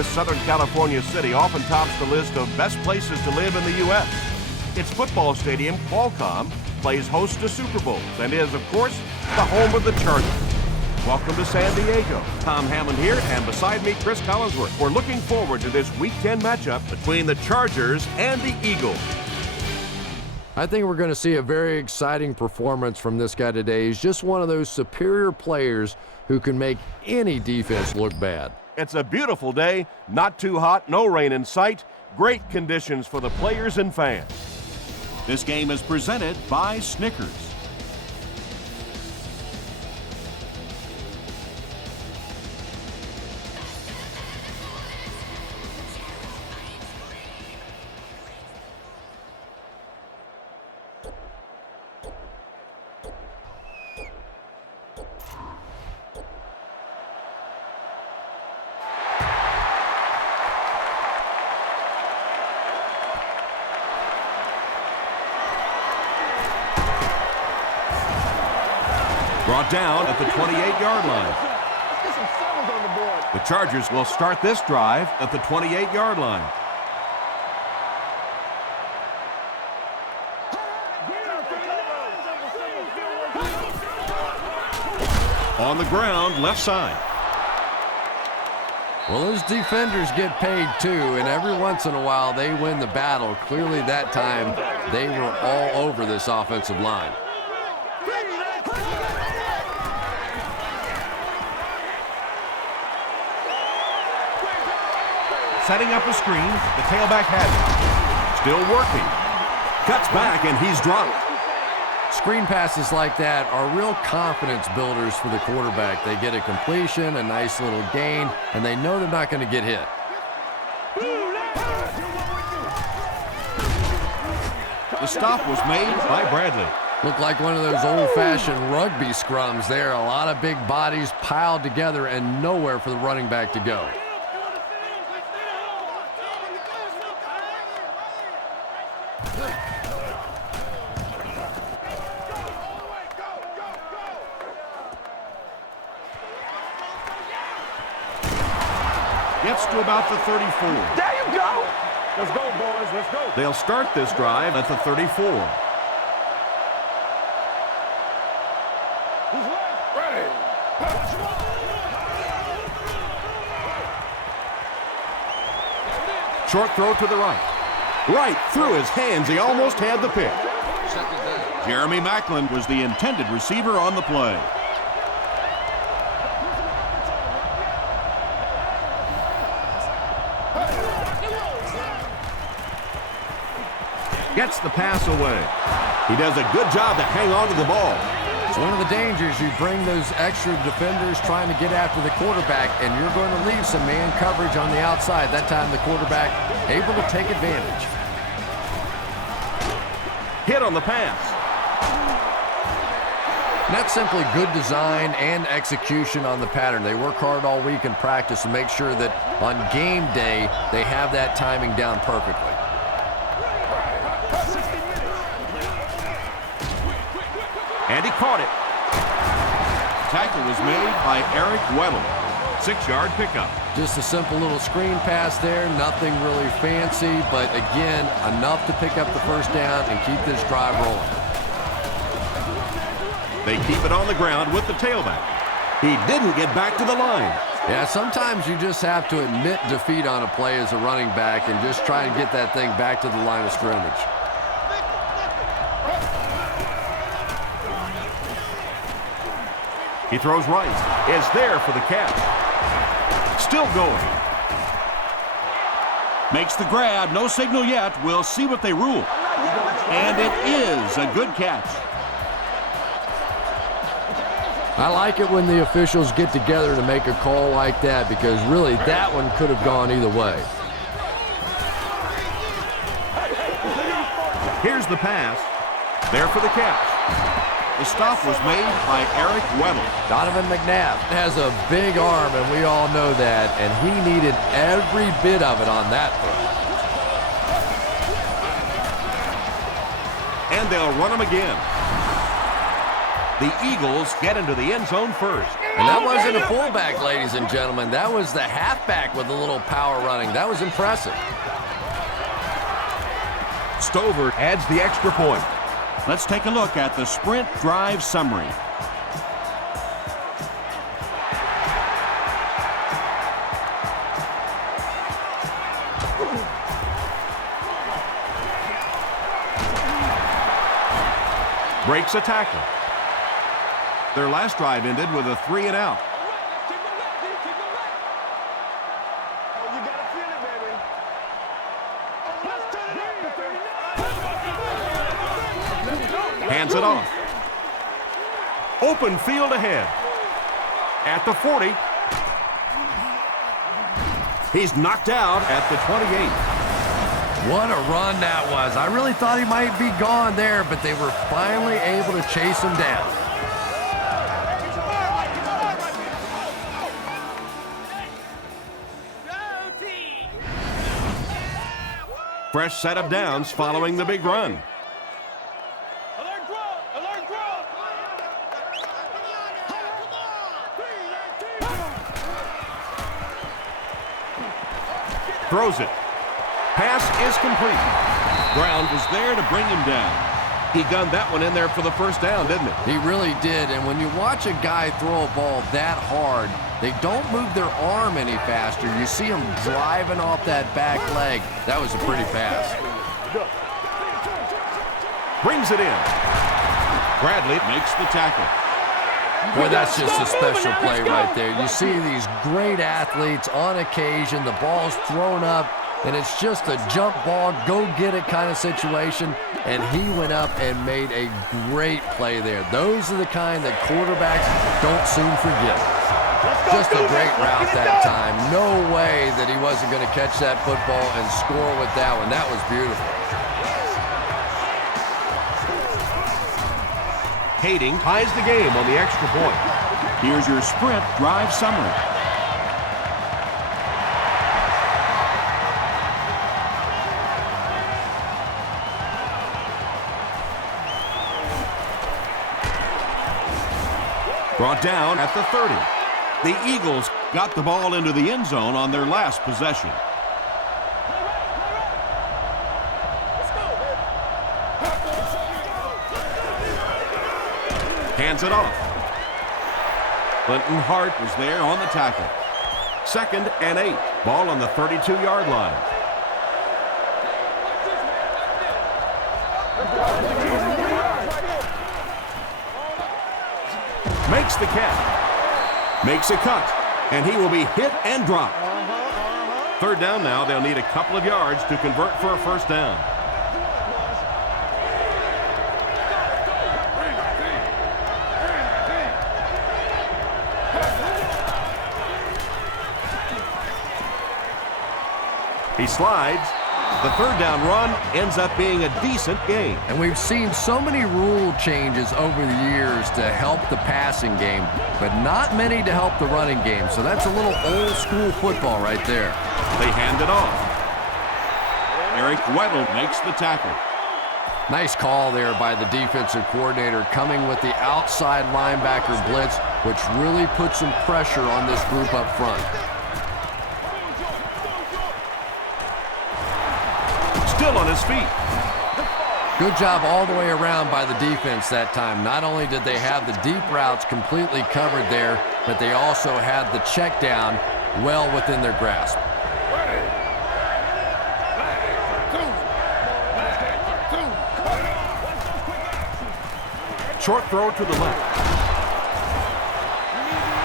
This Southern California city often tops the list of best places to live in the U.S. Its football stadium, Qualcomm, plays host to Super Bowls and is, of course, the home of the Chargers. Welcome to San Diego. Tom Hammond here, and beside me, Chris Collinsworth. We're looking forward to this Week 10 matchup between the Chargers and the Eagles. I think we're going to see a very exciting performance from this guy today. He's just one of those superior players who can make any defense look bad. It's a beautiful day, not too hot, no rain in sight. Great conditions for the players and fans. This game is presented by Snickers. Brought down at the 28-yard line. The Chargers will start this drive at the 28-yard line. On the ground, left side. Well, those defenders get paid too, and every once in a while they win the battle. Clearly that time they were all over this offensive line. Setting up a screen, the tailback has it. Still working. Cuts back, and he's dropped. Screen passes like that are real confidence builders for the quarterback. They get a completion, a nice little gain, and they know they're not going to get hit. The stop was made by Bradley. Looked like one of those old-fashioned rugby scrums there. A lot of big bodies piled together and nowhere for the running back to go. Gets to about the 34. There you go. Let's go, boys. Let's go. They'll start this drive at the 34. He's left. Ready. Short throw to the right. Right through his hands. He almost had the pick. Jeremy Macklin was the intended receiver on the play. Gets the pass away. He does a good job to hang on to the ball. It's one of the dangers. You bring those extra defenders trying to get after the quarterback, and you're going to leave some man coverage on the outside. That time the quarterback able to take advantage. Hit on the pass. And that's simply good design and execution on the pattern. They work hard all week in practice to make sure that on game day they have that timing down perfectly. And he caught it. Tackle was made by Eric Weddle. 6-yard pickup. Just a simple little screen pass there. Nothing really fancy, but again, enough to pick up the first down and keep this drive rolling. They keep it on the ground with the tailback. He didn't get back to the line. Yeah, sometimes you just have to admit defeat on a play as a running back and just try and get that thing back to the line of scrimmage. He throws right. Is there for the catch. Still going. Makes the grab. No signal yet. We'll see what they rule. And it is a good catch. I like it when the officials get together to make a call like that, because really that one could have gone either way. Here's the pass. There for the catch. The stop was made by Eric Weddle. Donovan McNabb has a big arm, and we all know that, and he needed every bit of it on that throw. And they'll run him again. The Eagles get into the end zone first. And that wasn't a fullback, ladies and gentlemen. That was the halfback with a little power running. That was impressive. Stover adds the extra point. Let's take a look at the sprint drive summary. Breaks a tackle. Their last drive ended with a 3-and-out. Hands it off. Open field ahead. At the 40. He's knocked out at the 28. What a run that was. I really thought he might be gone there, but they were finally able to chase him down. Fresh set of downs following the big run. Throws it. Pass is complete. Brown was there to bring him down. He gunned that one in there for the first down, didn't he? He really did, and when you watch a guy throw a ball that hard, they don't move their arm any faster. You see him driving off that back leg. That was a pretty pass. Brings it in. Bradley makes the tackle. Boy, that's just a special play right there. You see these great athletes on occasion, the ball's thrown up, and it's just a jump ball, go get it kind of situation, and he went up and made a great play there. Those are the kind that quarterbacks don't soon forget. Just a great route that time. No way that he wasn't going to catch that football and score with that one. That was beautiful. Kading ties the game on the extra point. Here's your sprint drive summary. Brought down at the 30. The Eagles got the ball into the end zone on their last possession. Hands it off. Clinton Hart was there on the tackle. 2nd and 8. Ball on the 32-yard line. Makes the catch. Makes a cut. And he will be hit and dropped. 3rd down now. They'll need a couple of yards to convert for a first down. He slides. The 3rd down run ends up being a decent gain. And we've seen so many rule changes over the years to help the passing game, but not many to help the running game. So that's a little old school football right there. They hand it off. Eric Weddle makes the tackle. Nice call there by the defensive coordinator, coming with the outside linebacker blitz, which really put some pressure on this group up front. Still on his feet. Good job all the way around by the defense that time. Not only did they have the deep routes completely covered there, but they also had the check down well within their grasp. Short throw to the left.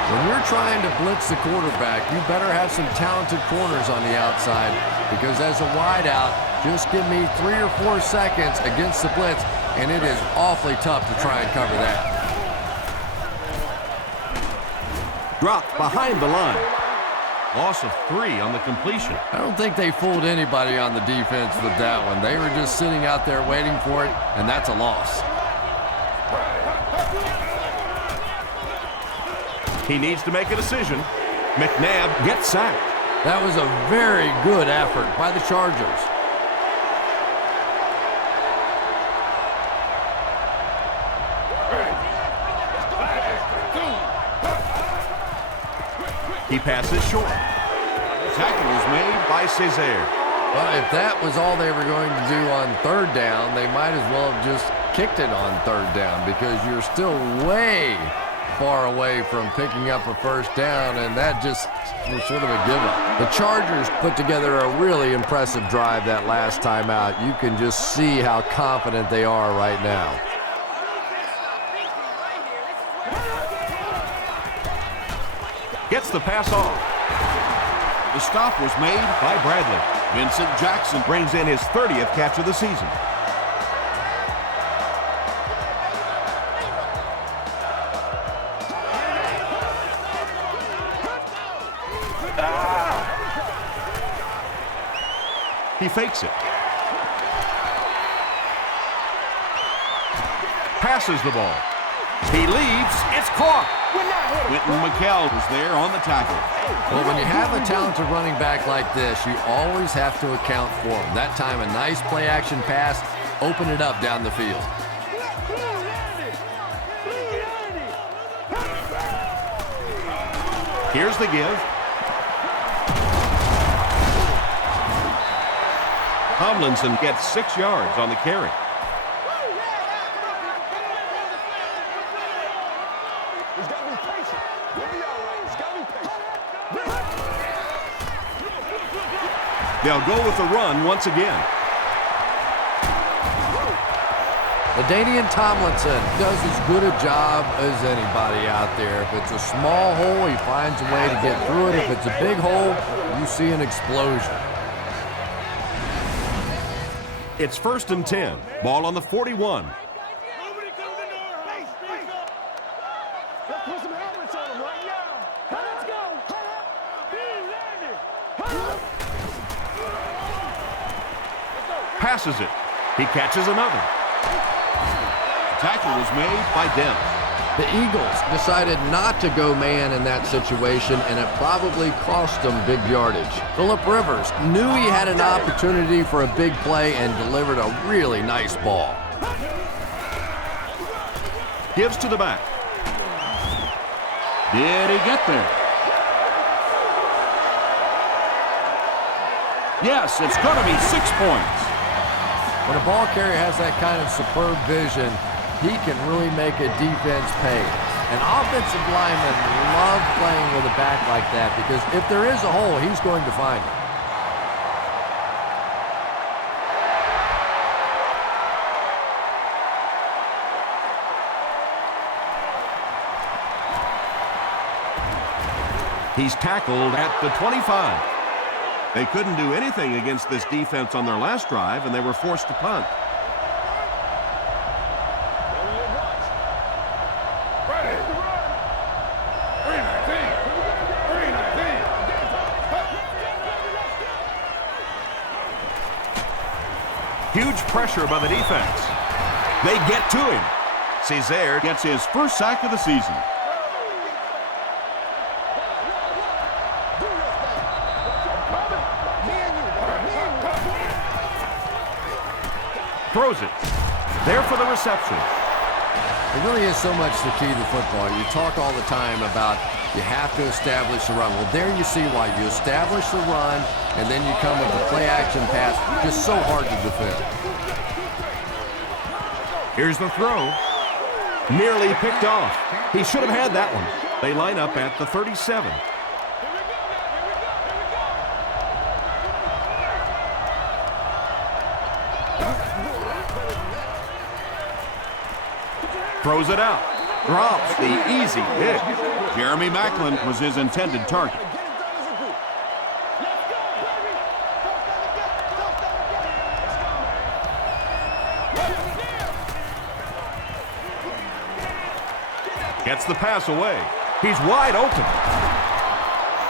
When you're trying to blitz the quarterback, you better have some talented corners on the outside, because as a wideout, just give me 3 or 4 seconds against the blitz, and it is awfully tough to try and cover that. Dropped behind the line. Loss of 3 on the completion. I don't think they fooled anybody on the defense with that one. They were just sitting out there waiting for it, and that's a loss. He needs to make a decision. McNabb gets sacked. That was a very good effort by the Chargers. He passes short. Tackle is made by Cesar. Well, if that was all they were going to do on third down, they might as well have just kicked it on third down, because you're still way far away from picking up a first down, and that just was sort of a give-up. The Chargers put together a really impressive drive that last time out. You can just see how confident they are right now. Gets the pass off. The stop was made by Bradley. Vincent Jackson brings in his 30th catch of the season. He fakes it. Passes the ball. He leaves. It's caught. Quentin McKell was there on the tackle. Well, when you have a talented running back like this, you always have to account for him. That time, a nice play-action pass, open it up down the field. Here's the give. Tomlinson gets 6 yards on the carry. They'll go with the run once again. LaDainian Tomlinson does as good a job as anybody out there. If it's a small hole, he finds a way to get through it. If it's a big hole, you see an explosion. It's 1st and 10. Ball on the 41. Passes it. He catches another. Tackle was made by Dent. The Eagles decided not to go man in that situation, and it probably cost them big yardage. Phillip Rivers knew he had an opportunity for a big play and delivered a really nice ball. Gives to the back. Did he get there? Yes, it's going to be 6 points. When a ball carrier has that kind of superb vision, he can really make a defense pay. An offensive lineman loves playing with a back like that, because if there is a hole, he's going to find it. He's tackled at the 25. They couldn't do anything against this defense on their last drive, and they were forced to punt. Huge pressure by the defense. They get to him. Cesar gets his first sack of the season. Throws it. There for the reception. It really is so much the key to football. You talk all the time about you have to establish the run. Well, there you see why. You establish the run, and then you come with a play-action pass. Just so hard to defend. Here's the throw. Nearly picked off. He should have had that one. They line up at the 37. Throws it out. Drops the easy hit. Jeremy Maclin was his intended target. Gets the pass away. He's wide open.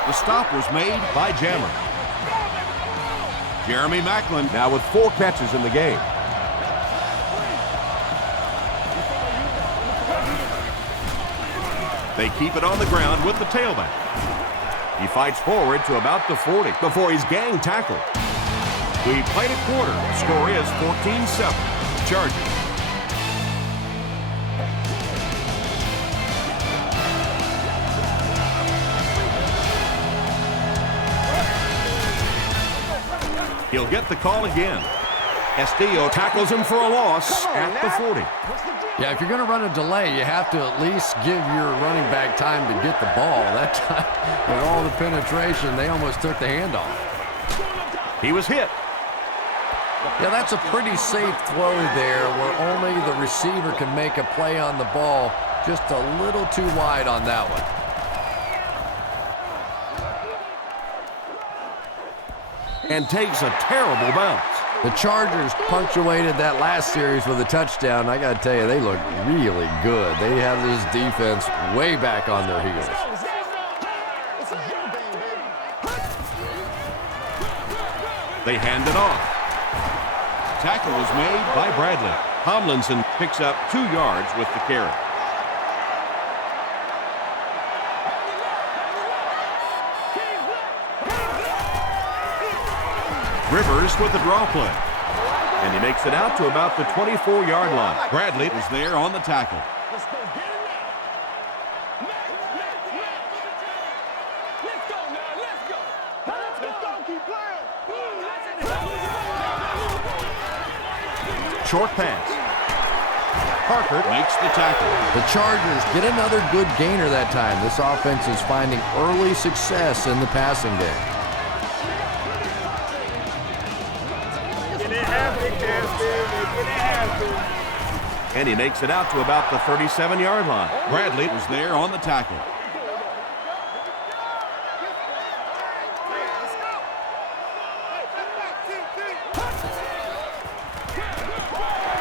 The stop was made by Jammer. Jeremy Maclin now with 4 catches in the game. They keep it on the ground with the tailback. He fights forward to about the 40 before he's gang tackled. We played a quarter. The score is 14-7. Chargers. He'll get the call again. Castillo tackles him for a loss at the 40. Yeah, if you're going to run a delay, you have to at least give your running back time to get the ball. That time, with all the penetration, they almost took the handoff. He was hit. Yeah, that's a pretty safe throw there where only the receiver can make a play on the ball. Just a little too wide on that one. And takes a terrible bounce. The Chargers punctuated that last series with a touchdown. I got to tell you, they look really good. They have this defense way back on their heels. They hand it off. Tackle was made by Bradley. Tomlinson picks up 2 yards with the carry. Rivers with the draw play. And he makes it out to about the 24-yard line. Bradley is there on the tackle. Short pass. Parker makes the tackle. The Chargers get another good gainer that time. This offense is finding early success in the passing game. And he makes it out to about the 37-yard line. Bradley was there on the tackle.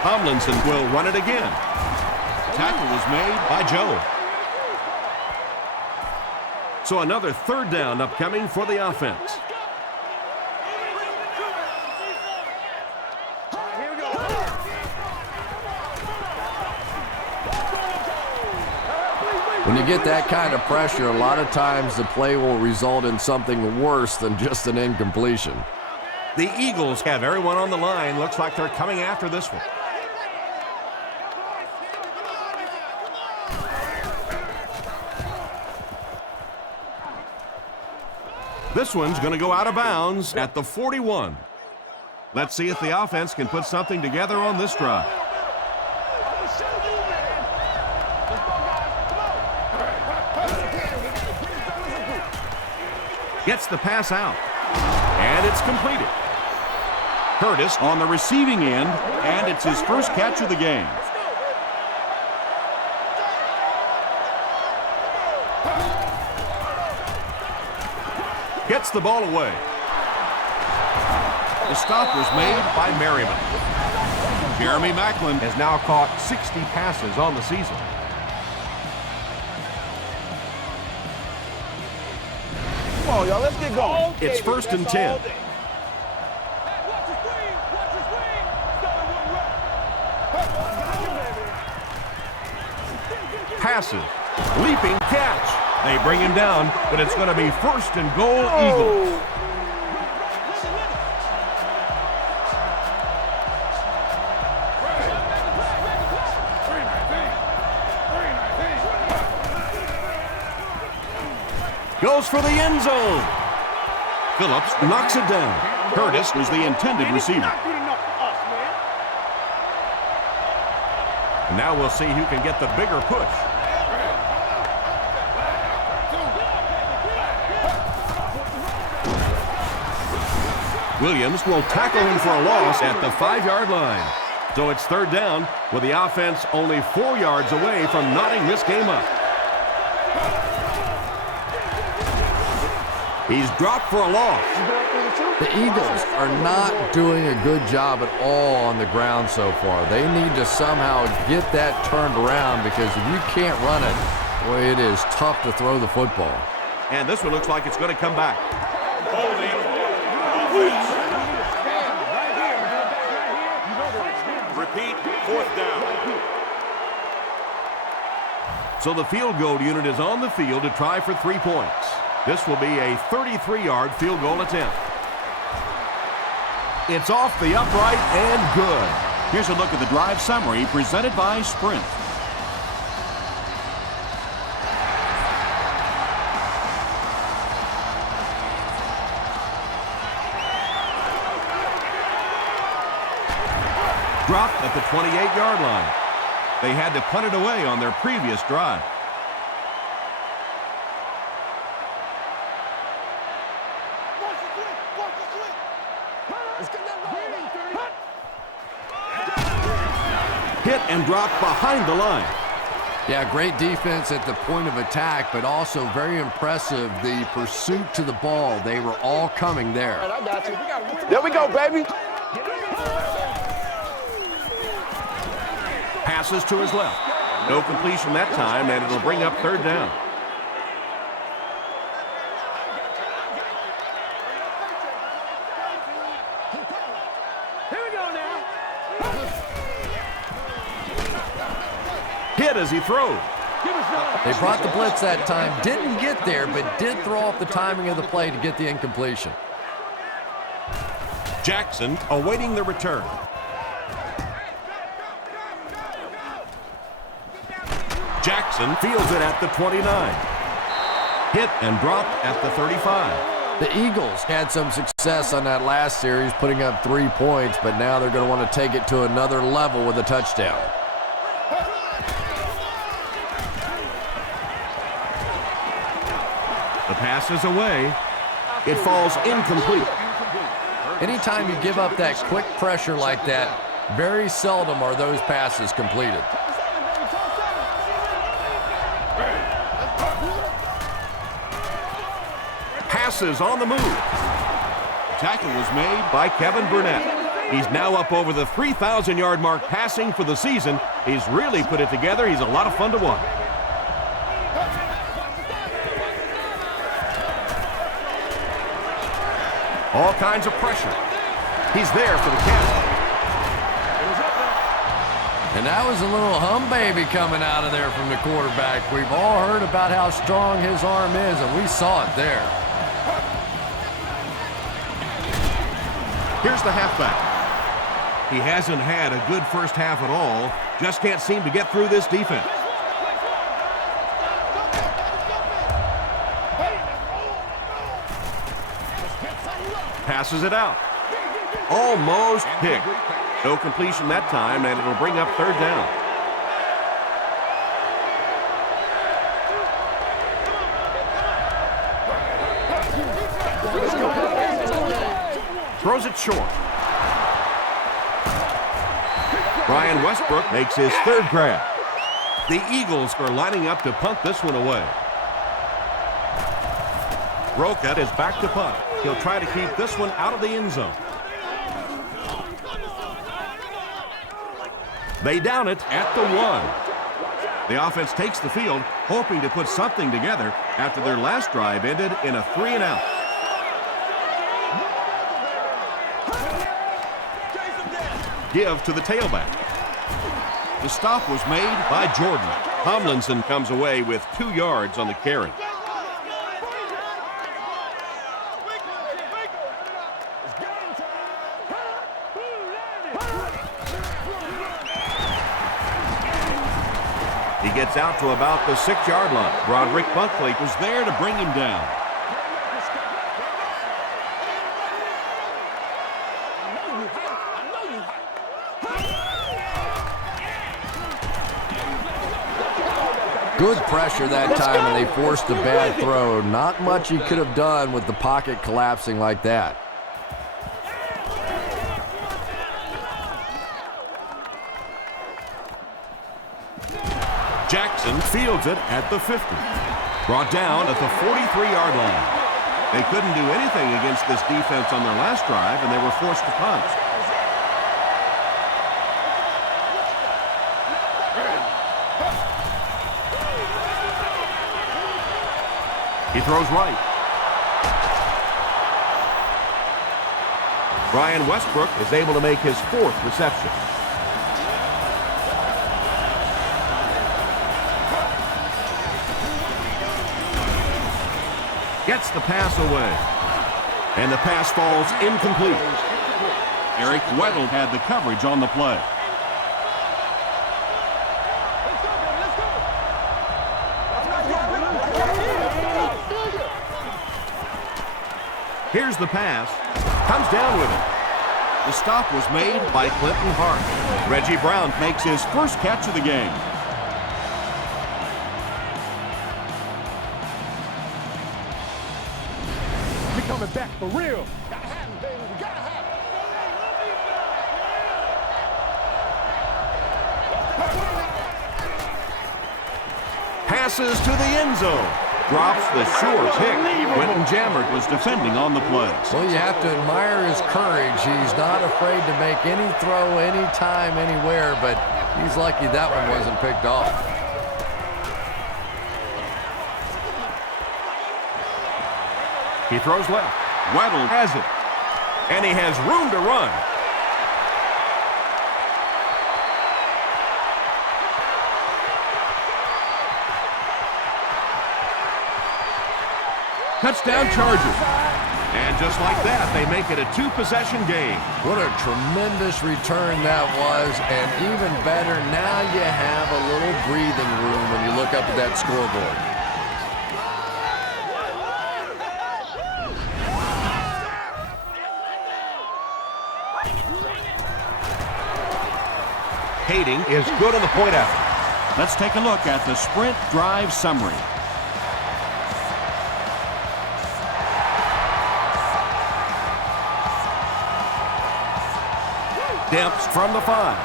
Tomlinson will run it again. Tackle was made by Joe. So another 3rd down upcoming for the offense. When you get that kind of pressure, a lot of times the play will result in something worse than just an incompletion. The Eagles have everyone on the line. Looks like they're coming after this one. This one's going to go out of bounds at the 41. Let's see if the offense can put something together on this drive. Gets the pass out. And it's completed. Curtis on the receiving end, and it's his first catch of the game. Gets the ball away. The stop was made by Merriman. Jeremy Macklin has now caught 60 passes on the season. Come on, y'all, let's get going. It's 1st and 10. Passes. Leaping catch. They bring him down, but it's going to be 1st and goal, Eagles. Goes for the end zone. Phillips knocks it down. Curtis was the intended receiver. And now we'll see who can get the bigger push. Williams will tackle him for a loss at the 5-yard line. So it's 3rd down with the offense only 4 yards away from knotting this game up. He's dropped for a loss. The Eagles are not doing a good job at all on the ground so far. They need to somehow get that turned around, because if you can't run it, boy, it is tough to throw the football. And this one looks like it's going to come back. Repeat, 4th down. So the field goal unit is on the field to try for 3 points. This will be a 33-yard field goal attempt. It's off the upright and good. Here's a look at the drive summary presented by Sprint. Dropped at the 28-yard line. They had to punt it away on their previous drive. Hit and dropped behind the line. Yeah, great defense at the point of attack, but also very impressive the pursuit to the ball. They were all coming there. There we go, baby. Passes to his left. No completion that time, and it'll bring up third down. Here we go now. Hit as he throws. They brought the blitz that time, didn't get there, but did throw off the timing of the play to get the incompletion. Jackson awaiting the return. Jackson fields it at the 29. Hit and dropped at the 35. The Eagles had some success on that last series, putting up 3 points, but now they're going to want to take it to another level with a touchdown. The pass is away. It falls incomplete. Anytime you give up that quick pressure like that, very seldom are those passes completed. Passes on the move. Tackle was made by Kevin Burnett. He's now up over the 3,000-yard mark passing for the season. He's really put it together. He's a lot of fun to watch. All kinds of pressure. He's there for the catch. And that was a little hum baby coming out of there from the quarterback. We've all heard about how strong his arm is, and we saw it there. Here's the halfback. He hasn't had a good first half at all. Just can't seem to get through this defense. Passes it out. Almost picked. No completion that time, and it'll bring up third down. Throws it short. Brian Westbrook makes his third grab. The Eagles are lining up to punt this one away. Roquette is back to punt. He'll try to keep this one out of the end zone. They down it at the 1. The offense takes the field, hoping to put something together after their last drive ended in a 3-and-out. Give to the tailback. The stop was made by Jordan. Tomlinson comes away with 2 yards on the carry. He gets out to about the 6-yard line. Broderick Bunkley was there to bring him down. Good pressure that time, and they forced a bad throw. Not much he could have done with the pocket collapsing like that. Jackson fields it at the 50. Brought down at the 43-yard line. They couldn't do anything against this defense on their last drive, and they were forced to punt. He throws right. Brian Westbrook is able to make his 4th reception. Gets the pass away. And the pass falls incomplete. Eric Weddle had the coverage on the play. Here's the pass. Comes down with it. The stop was made by Clinton Hart. Reggie Brown makes his first catch of the game. We're coming back for real. Gotta have him, baby. We gotta have him. Passes to the end zone. Drops the sure pick. Quentin Jammert was defending on the play. Well, you have to admire his courage. He's not afraid to make any throw, anytime, anywhere, but he's lucky that one wasn't picked off. He throws left. Weddle has it. And he has room to run. Touchdown Chargers. And just like that, they make it a two-possession game. What a tremendous return that was, and even better, now you have a little breathing room when you look up at that scoreboard. Hating is good on the point after. Let's take a look at the sprint drive summary. Demps from the 5.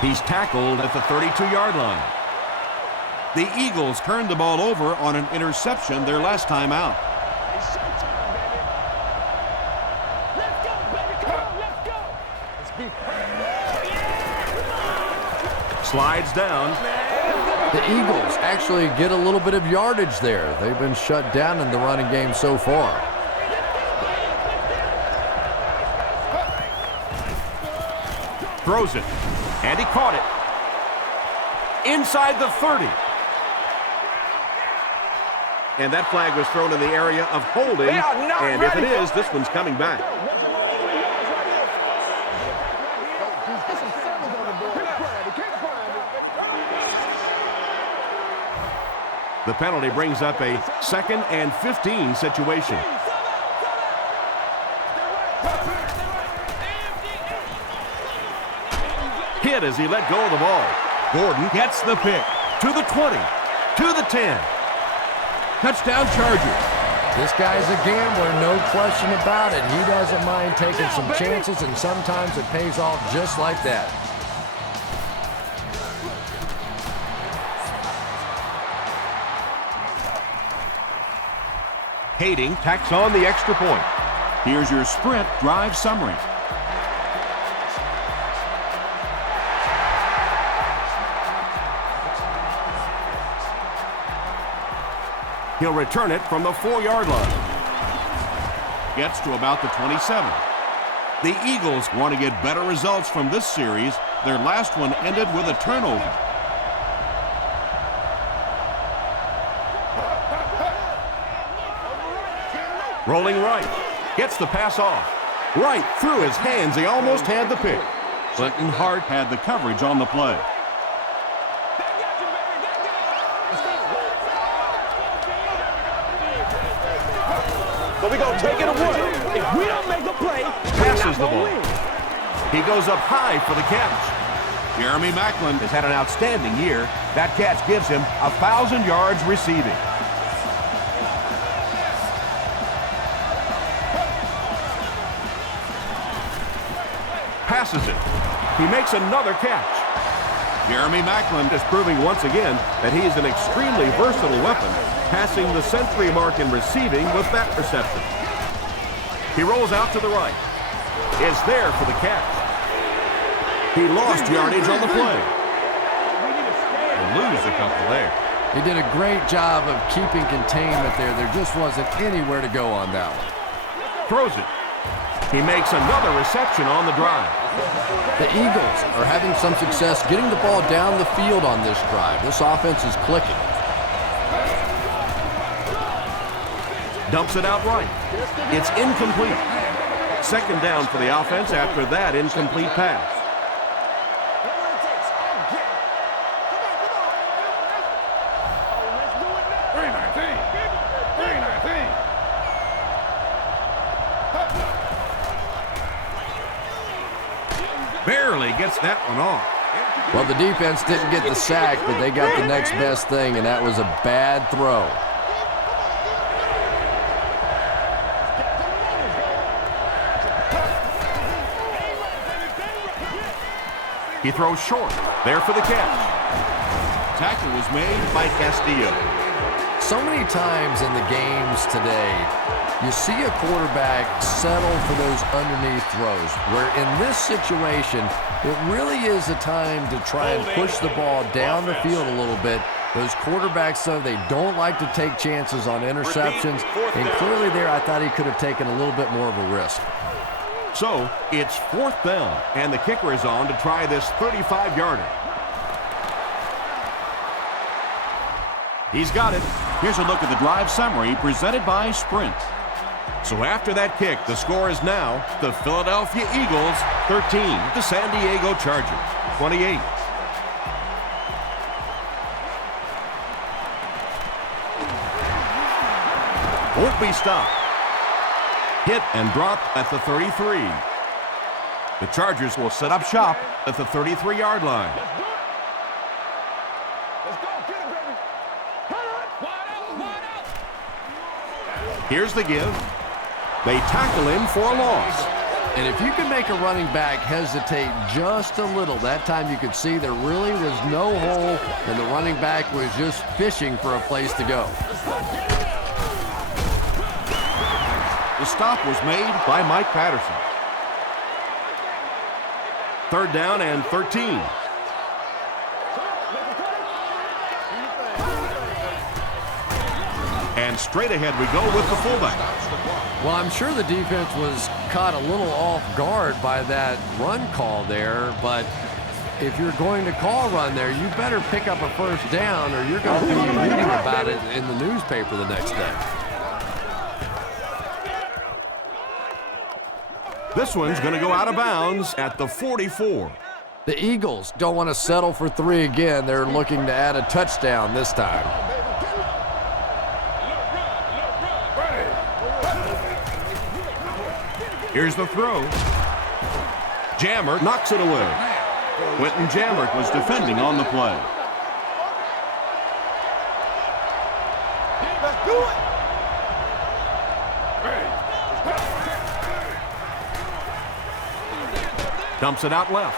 He's tackled at the 32-yard line. The Eagles turned the ball over on an interception their last time out. It's showtime, baby. Let's go, baby. Come on, let's go. Let's be Slides down. The Eagles actually get a little bit of yardage there. They've been shut down in the running game so far. Throws it. And he caught it. Inside the 30. And that flag was thrown in the area of holding. And if it is, this one's coming back. The penalty brings up a 2nd and 15 situation. Hit as he let go of the ball. Gordon gets the pick to the 20, to the 10. Touchdown Chargers. This guy's a gambler, no question about it. He doesn't mind taking some chances, and sometimes it pays off just like that. Hating tacks on the extra point. Here's your sprint drive summary. He'll return it from the 4-yard line. Gets to about the 27. The Eagles want to get better results from this series. Their last one ended with a turnover. Rolling right. Gets the pass off. Right through his hands. He almost had the pick. Clinton Hart had the coverage on the play. So we're going to take it away. If we don't make a play, passes the ball. He goes up high for the catch. Jeremy Maclin has had an outstanding year. That catch gives him 1,000 yards receiving. Passes it. He makes another catch. Jeremy Maclin is proving once again that he is an extremely versatile weapon, passing the century mark in receiving with that reception. He rolls out to the right. Is there for the catch. He lost yardage on the play. He'll lose a couple there. He did a great job of keeping containment there. There just wasn't anywhere to go on that one. Throws it. He makes another reception on the drive. The Eagles are having some success getting the ball down the field on this drive. This offense is clicking. Dumps it out right. It's incomplete. 2nd down for the offense after that incomplete pass. barely gets that one off. Well, the defense didn't get the sack, but they got the next best thing, and that was a bad throw. He throws short. There for the catch. Tackle was made by Castillo. So many times in the games today, you see a quarterback settle for those underneath throws, where in this situation, it really is a time to try and push the ball down the field a little bit. Those quarterbacks, though, they don't like to take chances on interceptions, and clearly there I thought he could have taken a little bit more of a risk. So, it's 4th down, and the kicker is on to try this 35-yarder. He's got it. Here's a look at the drive summary presented by Sprint. So after that kick, the score is now the Philadelphia Eagles 13, the San Diego Chargers 28. Won't be stopped. Hit and drop at the 33. The Chargers will set up shop at the 33-yard line. Here's the give. They tackle him for a loss. And if you can make a running back hesitate just a little, that time you could see there really was no hole, and the running back was just fishing for a place to go. The stop was made by Mike Patterson. 3rd down and 13. And straight ahead we go with the fullback. Well, I'm sure the defense was caught a little off guard by that run call there, but if you're going to call a run there, you better pick up a 1st down or you're going to be reading about it in the newspaper the next day. This one's going to go out of bounds at the 44. The Eagles don't want to settle for 3 again. They're looking to add a touchdown this time. Here's the throw. Jammer knocks it away. Quentin Jammer was defending on the play. Let's do it. Dumps it out left.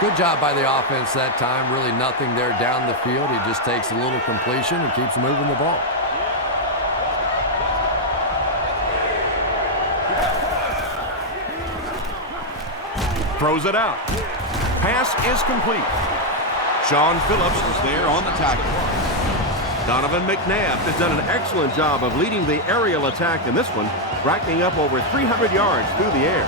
Good job by the offense that time. Really nothing there down the field. He just takes a little completion and keeps moving the ball. Throws it out. Pass is complete. Sean Phillips was there on the tackle. Donovan McNabb has done an excellent job of leading the aerial attack in this one, racking up over 300 yards through the air.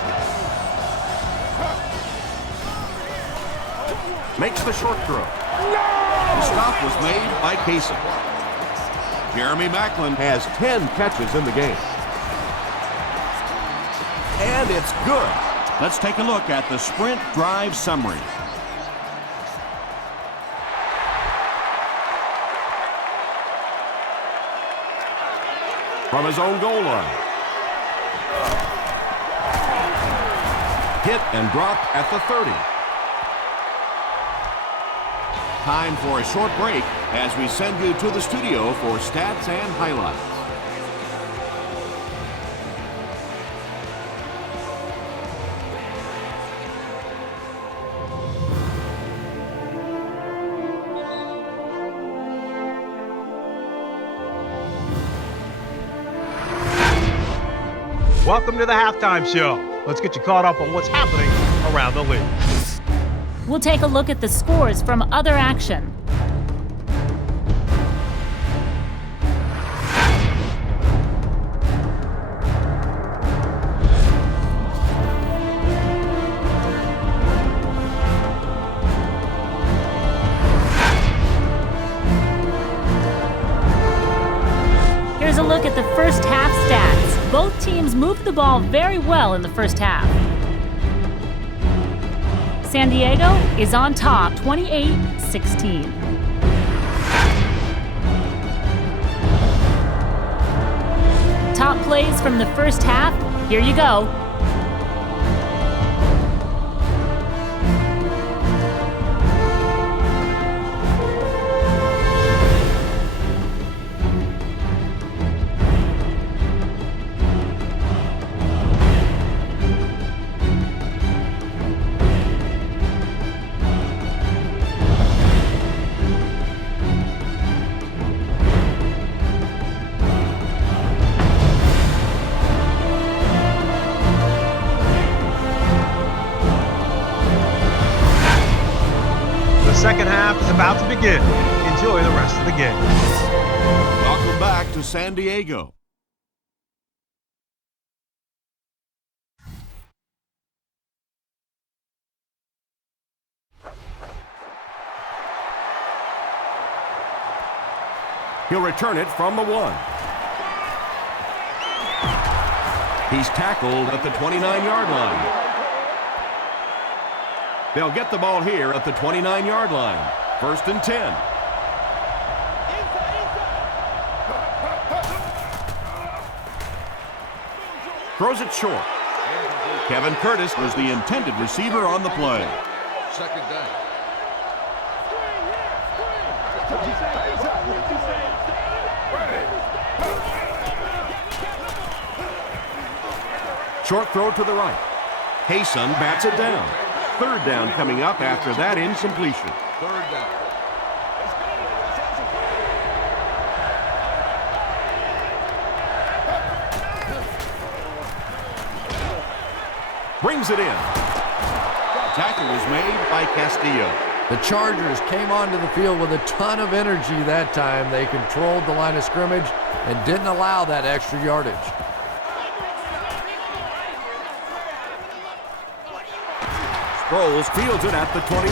Makes the short throw. The stop was made by Casey. Jeremy Maclin has 10 catches in the game. And it's good. Let's take a look at the Sprint drive summary. From his own goal line. Hit and drop at the 30. Time for a short break as we send you to the studio for stats and highlights. Welcome to the halftime show. Let's get you caught up on what's happening around the league. We'll take a look at the scores from other action. Here's a look at the first half stats. Both teams moved the ball very well in the first half. San Diego is on top, 28-16. Top plays from the first half, here you go. second half is about to begin. Enjoy the rest of the game. Welcome back to San Diego. He'll return it from the 1. He's tackled at the 29-yard line. They'll get the ball here at the 29-yard line. 1st and 10. Throws it short. Kevin Curtis was the intended receiver on the play. Second down. Short throw to the right. Hayson bats it down. 3rd down coming up after that incompletion. 3rd down. Brings it in. Tackle was made by Castillo. The Chargers came onto the field with a ton of energy that time. They controlled the line of scrimmage and didn't allow that extra yardage. Sproles fields it at the 24.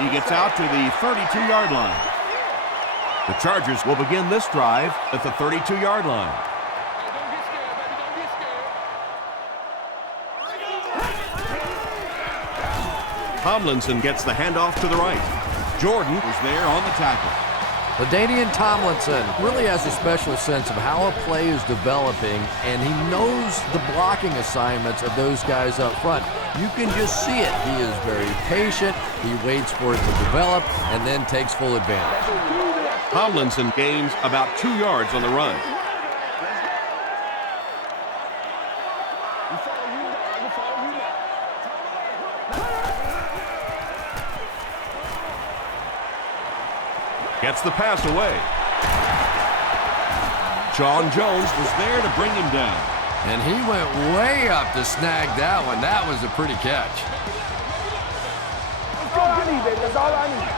He gets out to the 32-yard line. The Chargers will begin this drive at the 32-yard line. Tomlinson gets the handoff to the right. Jordan was there on the tackle. LaDainian Tomlinson really has a special sense of how a play is developing, and he knows the blocking assignments of those guys up front. You can just see it. He is very patient. He waits for it to develop and then takes full advantage. Tomlinson gains about 2 yards on the run. Gets the pass away. Sean Jones was there to bring him down. And he went way up to snag that one. That was a pretty catch. That's all I need, baby. That's all I need.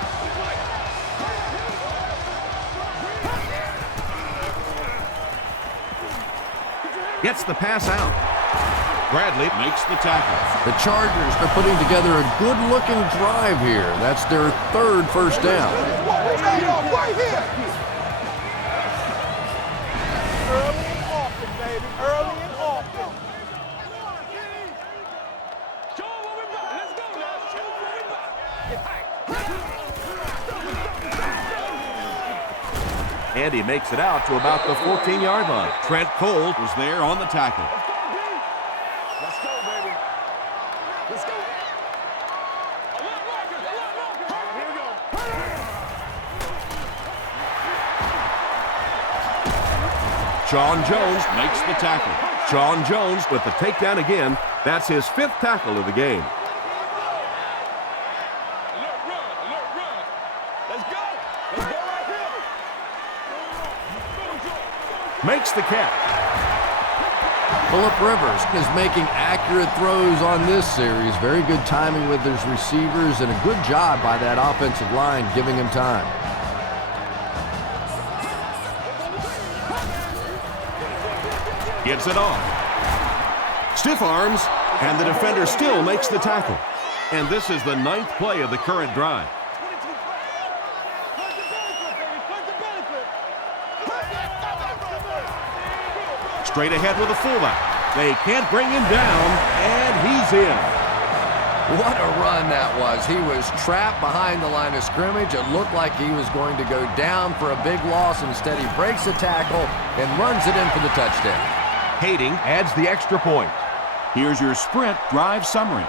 Gets the pass out. Bradley makes the tackle. The Chargers are putting together a good-looking drive here. That's their 3rd first down. Right here. Early and often, baby. Early and often. Show what we got. Let's go, now. Show what we got. And he makes it out to about the 14-yard line. Trent Cole was there on the tackle. Let's go, baby. Let's go. Here we go. Sean Jones makes the tackle. Sean Jones with the takedown again. That's his 5th tackle of the game. Alert, run. Let's go. Let's go right here. Makes the catch. Phillip Rivers is making accurate throws on this series. Very good timing with his receivers and a good job by that offensive line giving him time. Gets it off. Stiff arms, and the defender still makes the tackle. And this is the 9th play of the current drive. Straight ahead with a fullback. They can't bring him down, and he's in. What a run that was. He was trapped behind the line of scrimmage. It looked like he was going to go down for a big loss. Instead, he breaks the tackle and runs it in for the touchdown. Kading adds the extra point. Here's your sprint drive summary.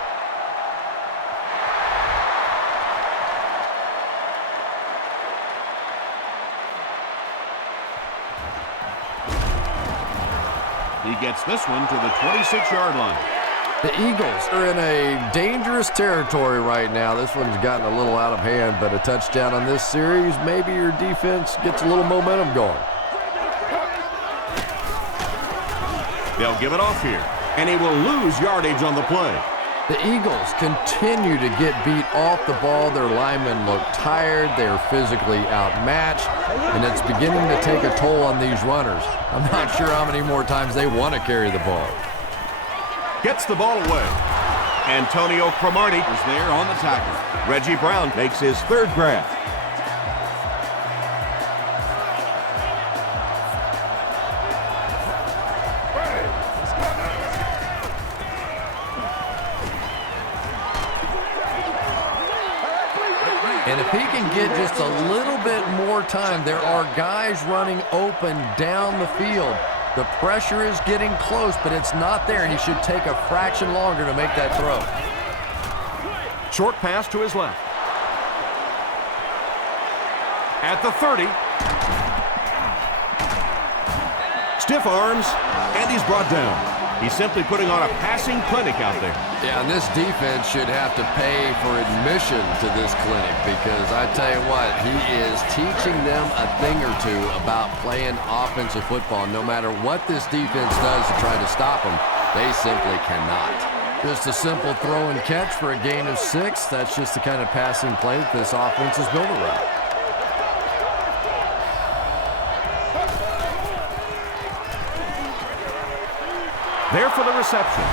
He gets this one to the 26-yard line. The Eagles are in a dangerous territory right now. This one's gotten a little out of hand, but a touchdown on this series, maybe your defense gets a little momentum going. They'll give it off here, and he will lose yardage on the play. The Eagles continue to get beat off the ball. Their linemen look tired. They're physically outmatched, and it's beginning to take a toll on these runners. I'm not sure how many more times they want to carry the ball. Gets the ball away. Antonio Cromartie is there on the tackle. Reggie Brown makes his third grab. And if he can get just a little bit more time, there are guys running open down the field. The pressure is getting close, but it's not there. He should take a fraction longer to make that throw. Short pass to his left. At the 30. Stiff arms, and he's brought down. He's simply putting on a passing clinic out there. Yeah, and this defense should have to pay for admission to this clinic because I tell you what, he is teaching them a thing or two about playing offensive football. No matter what this defense does to try to stop them, they simply cannot. Just a simple throw and catch for a gain of 6. That's just the kind of passing play that this offense is built around. There for the reception.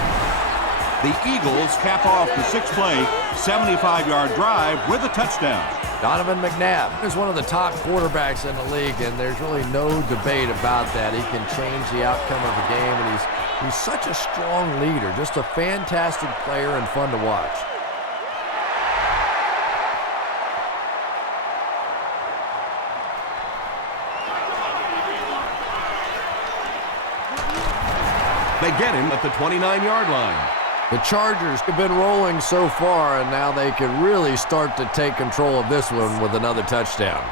The Eagles cap off the 6-play, 75-yard drive with a touchdown. Donovan McNabb is one of the top quarterbacks in the league, and there's really no debate about that. He can change the outcome of the game, and he's such a strong leader, just a fantastic player and fun to watch. They get him at the 29-yard line. The Chargers have been rolling so far, and now they can really start to take control of this one with another touchdown.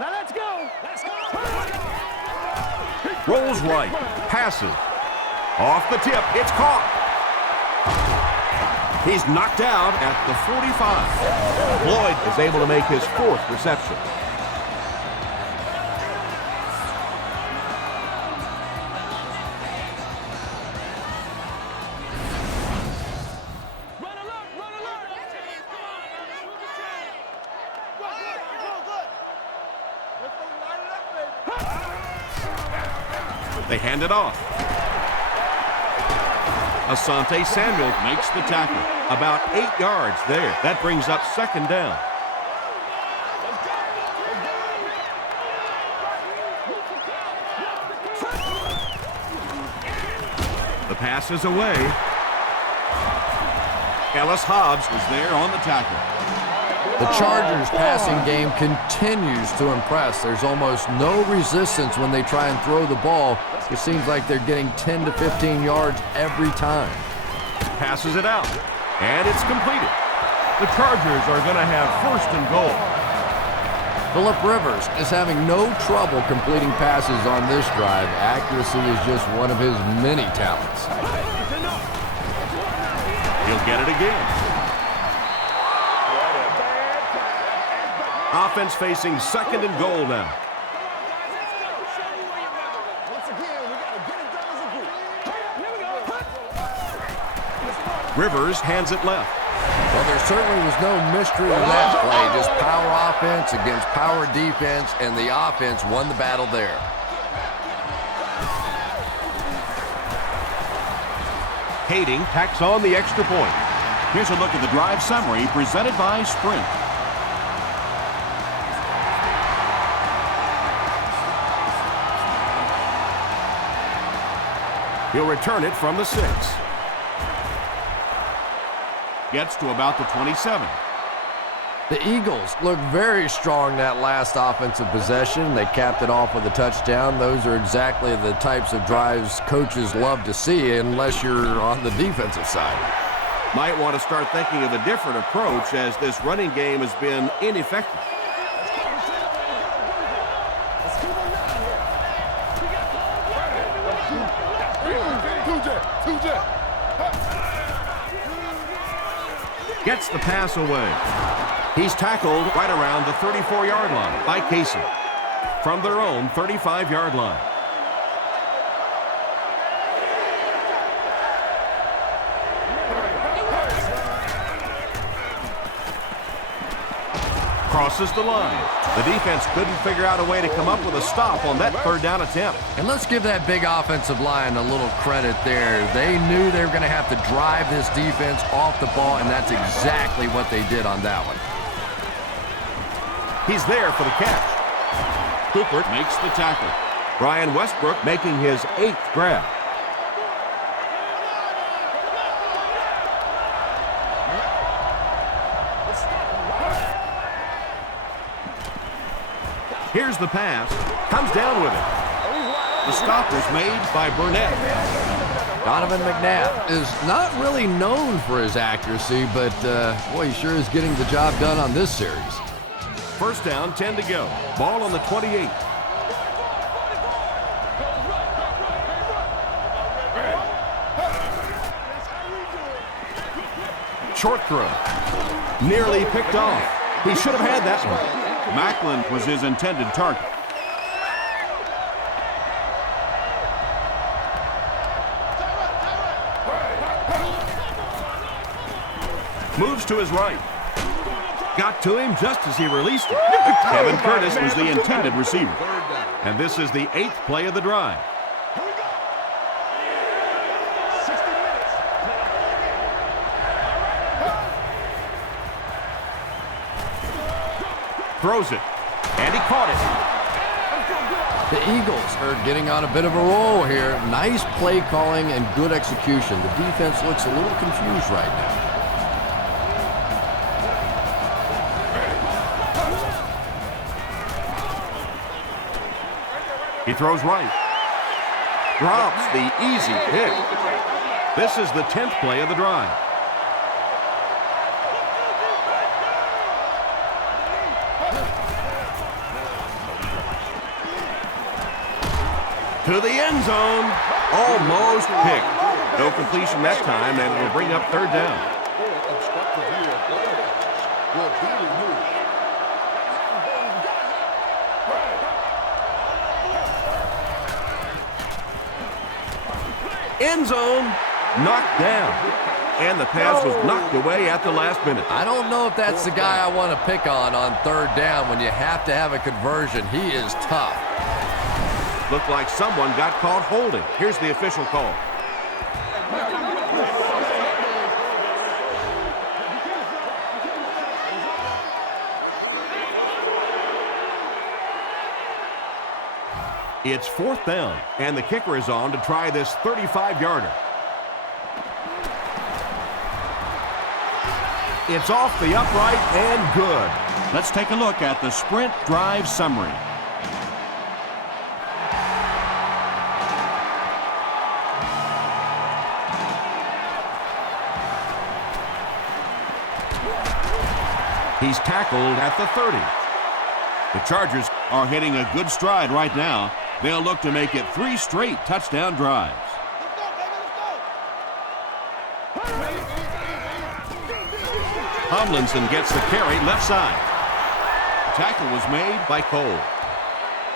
Now let's go. Let's go. Rolls right, passes. Off the tip, it's caught. He's knocked out at the 45. Floyd is able to make his 4th reception. They hand it off. Asante Samuel makes the tackle. About 8 yards there. That brings up 2nd down. The pass is away. Ellis Hobbs is there on the tackle. The Chargers' passing game continues to impress. There's almost no resistance when they try and throw the ball. It seems like they're getting 10 to 15 yards every time. Passes it out, and it's completed. The Chargers are going to have 1st and goal. Phillip Rivers is having no trouble completing passes on this drive. Accuracy is just one of his many talents. He'll get it again. Offense facing 2nd and goal now. Rivers hands it left. Well, there certainly was no mystery in that play. Just power offense against power defense, and the offense won the battle there. Kading tacks on the extra point. Here's a look at the drive summary presented by Sprint. He'll return it from the 6. Gets to about the 27. The Eagles look very strong that last offensive possession. They capped it off with a touchdown. Those are exactly the types of drives coaches love to see unless you're on the defensive side. Might want to start thinking of a different approach as this running game has been ineffective. Gets the pass away. He's tackled right around the 34-yard line by Casey from their own 35-yard line. Crosses the line. The defense couldn't figure out a way to come up with a stop on that third down attempt. And let's give that big offensive line a little credit there. They knew they were going to have to drive this defense off the ball, and that's exactly what they did on that one. He's there for the catch. Cooper makes the tackle. Brian Westbrook making his 8th grab. Here's the pass. Comes down with it. The stop was made by Burnett. Donovan McNabb is not really known for his accuracy, but boy, he sure is getting the job done on this series. First down, 10 to go. Ball on the 28. Short throw. Nearly picked off. He should have had that one. Macklin was his intended target. Moves to his right. Got to him just as he released it. Kevin Curtis was the intended receiver. And this is the 8th play of the drive. Throws it, and he caught it. The Eagles are getting on a bit of a roll here. Nice play calling and good execution. The defense looks a little confused right now. He throws right. Drops the easy pick. This is the 10th play of the drive. To the end zone. Almost picked. No completion that time, and it'll bring up third down. End zone. Knocked down. And the pass was knocked away at the last minute. I don't know if that's the guy I want to pick on third down when you have to have a conversion. He is tough. Looked like someone got caught holding. Here's the official call. It's fourth down, and the kicker is on to try this 35-yarder. It's off the upright and good. Let's take a look at the sprint drive summary. He's tackled at the 30. The Chargers are hitting a good stride right now. They'll look to make it 3 straight touchdown drives. Tomlinson gets the carry left side. Tackle was made by Cole.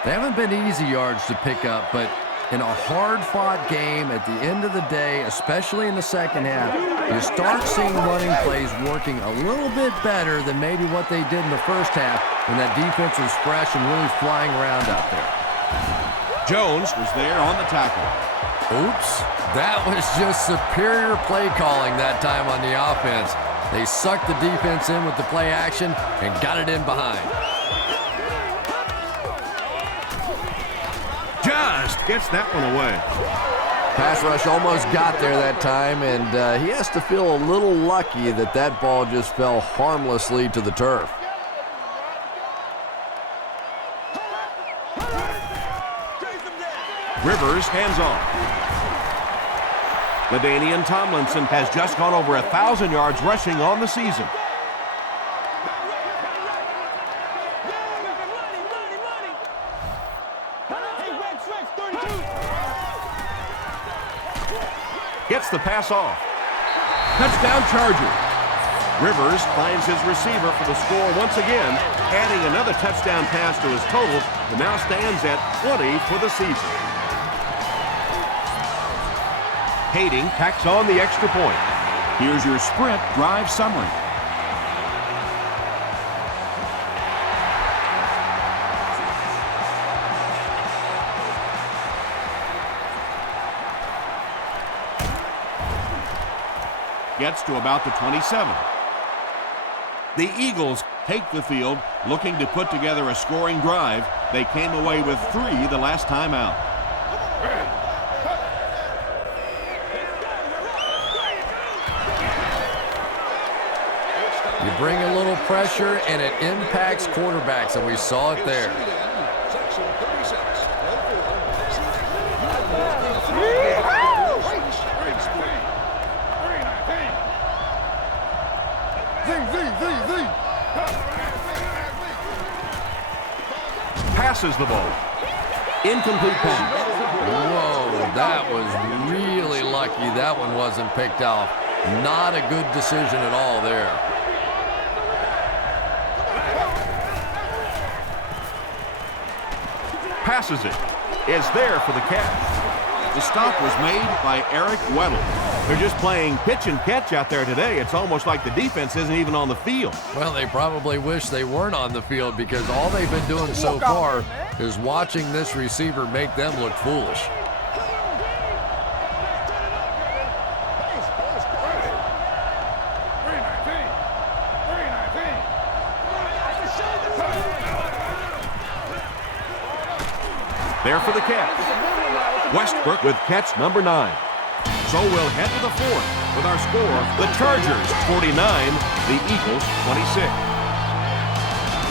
They haven't been easy yards to pick up, but in a hard-fought game at the end of the day, especially in the second half, you start seeing running plays working a little bit better than maybe what they did in the first half when that defense was fresh and really flying around out there. Jones was there on the tackle. Oops, that was just superior play calling that time on the offense. They sucked the defense in with the play action and got it in behind. Just gets that one away. Pass rush almost got there that time, and he has to feel a little lucky that that ball just fell harmlessly to the turf. Rivers hands off. LaDainian Tomlinson has just gone over 1,000 yards rushing on the season. Gets the pass off. Touchdown Charger. Rivers finds his receiver for the score once again, adding another touchdown pass to his total, and now stands at 20 for the season. Kading tacks on the extra point. Here's your sprint drive summary. gets to about the 27. The Eagles take the field, looking to put together a scoring drive. They came away with 3 the last time out. You bring a little pressure, and it impacts quarterbacks, and we saw it there. Passes the ball. Incomplete pass. Whoa, that was really lucky that one wasn't picked off. Not a good decision at all there. Passes it. Is there for the catch. The stop was made by Eric Weddle. They're just playing pitch and catch out there today. It's almost like the defense isn't even on the field. Well, they probably wish they weren't on the field because all they've been doing so far is watching this receiver make them look foolish. There for the catch. Westbrook with catch number 9. So we'll head to the 4th with our score. The Chargers 49, the Eagles 26.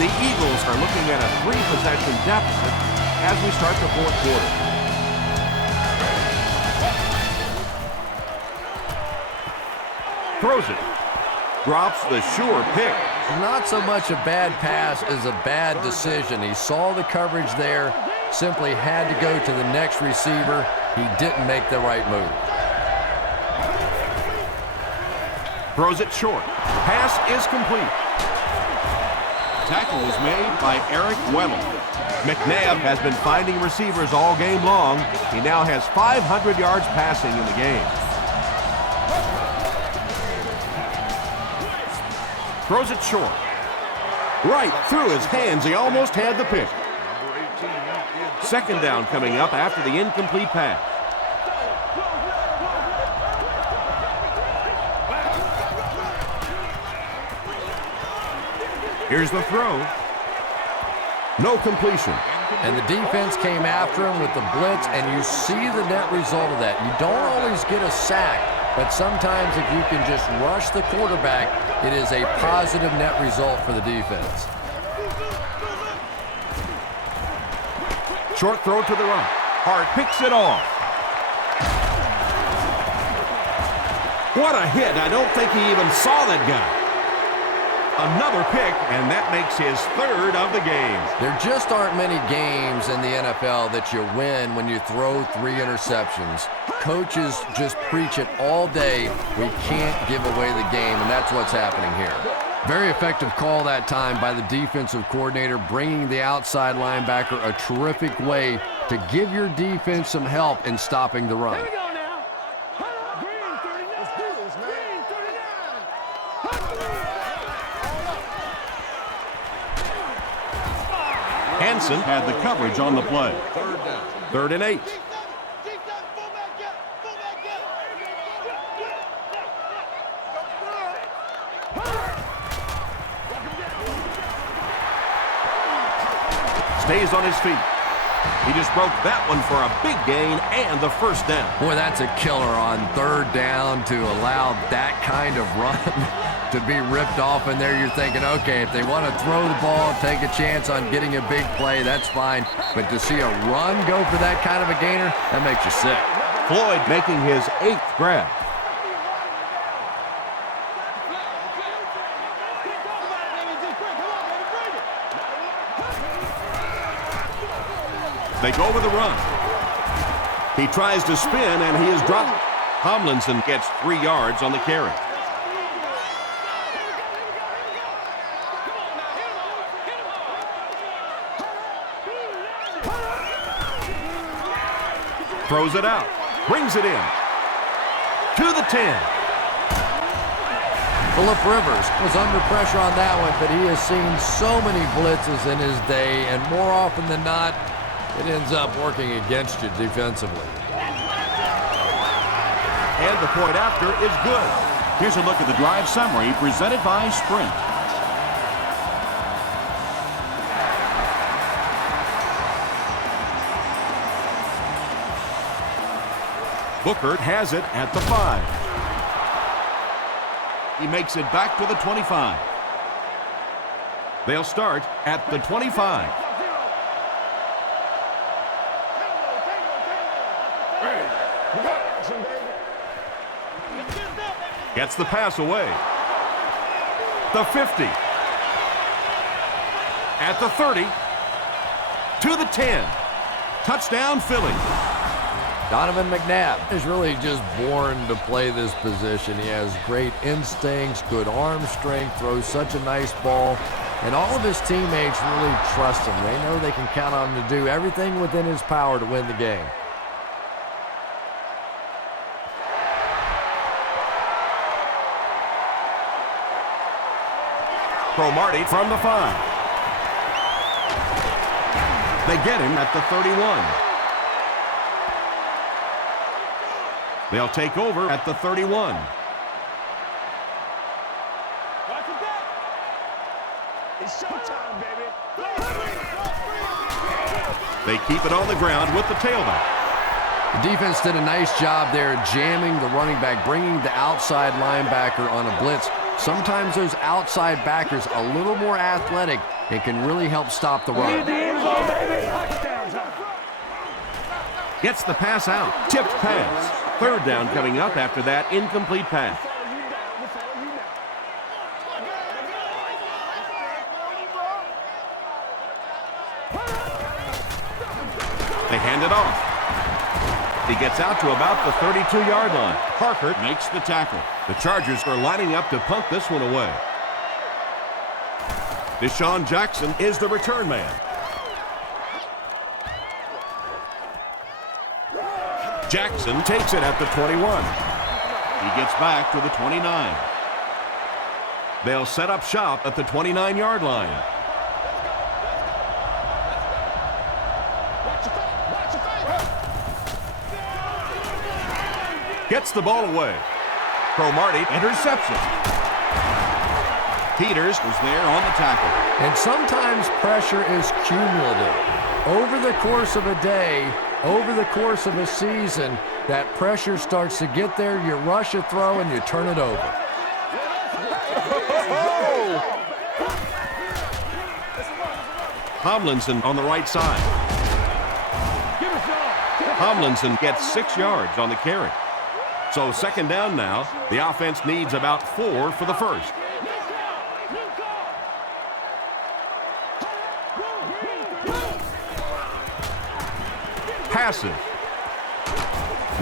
The Eagles are looking at a 3-possession deficit as we start the 4th quarter. Throws it. Drops the sure pick. Not so much a bad pass as a bad decision. He saw the coverage there, simply had to go to the next receiver. He didn't make the right move. Throws it short. Pass is complete. Tackle was made by Eric Weddle. McNabb has been finding receivers all game long. He now has 500 yards passing in the game. Throws it short. Right through his hands. He almost had the pick. Second down coming up after the incomplete pass. Here's the throw. No completion. And the defense came after him with the blitz, and you see the net result of that. You don't always get a sack, but sometimes if you can just rush the quarterback, it is a positive net result for the defense. Short throw to the right. Hart picks it off. What a hit. I don't think he even saw that guy. Another pick, and that makes his 3rd of the game. There just aren't many games in the NFL that you win when you throw 3 interceptions. Coaches just preach it all day. We can't give away the game, and that's what's happening here. Very effective call that time by the defensive coordinator, bringing the outside linebacker a terrific way to give your defense some help in stopping the run. Hansen had the coverage on the play. 3rd and 8. Stays on his feet. He just broke that one for a big gain and the first down. Boy, that's a killer on 3rd down to allow that kind of run to be ripped off in there. You're thinking, okay, if they want to throw the ball, take a chance on getting a big play, that's fine. But to see a run go for that kind of a gainer, that makes you sick. Floyd making his 8th grab. They go with a run. He tries to spin, and he is dropped. Tomlinson gets 3 yards on the carry. Throws it out. Brings it in. To the 10. Phillip Rivers was under pressure on that one, but he has seen so many blitzes in his day, and more often than not, it ends up working against you defensively. And the point after is good. Here's a look at the drive summary presented by Sprint. Booker has it at the 5. He makes it back to the 25. They'll start at the 25. Gets the pass away. The 50. At the 30. To the 10. Touchdown, Philly. Donovan McNabb is really just born to play this position. He has great instincts, good arm strength, throws such a nice ball, and all of his teammates really trust him. They know they can count on him to do everything within his power to win the game. Cromartie from the 5. They get him at the 31. They'll take over at the 31. Watch it back. It's showtime, baby. They keep it on the ground with the tailback. The defense did a nice job there jamming the running back, bringing the outside linebacker on a blitz. Sometimes those outside backers a little more athletic and can really help stop the run. Gets the pass out. Tipped pass. Third down coming up after that incomplete pass. They hand it off. He gets out to about the 32-yard line. Parker makes the tackle. The Chargers are lining up to punt this one away. Deshaun Jackson is the return man. Jackson takes it at the 21. He gets back to the 29. They'll set up shop at the 29-yard line. Gets the ball away. Cromartie interception. Peters was there on the tackle. And sometimes pressure is cumulative. Over the course of a day, over the course of a season, that pressure starts to get there, you rush a throw and you turn it over. Tomlinson on the right side. Tomlinson gets 6 yards on the carry. So second down now. The offense needs about 4 for the first. Passes.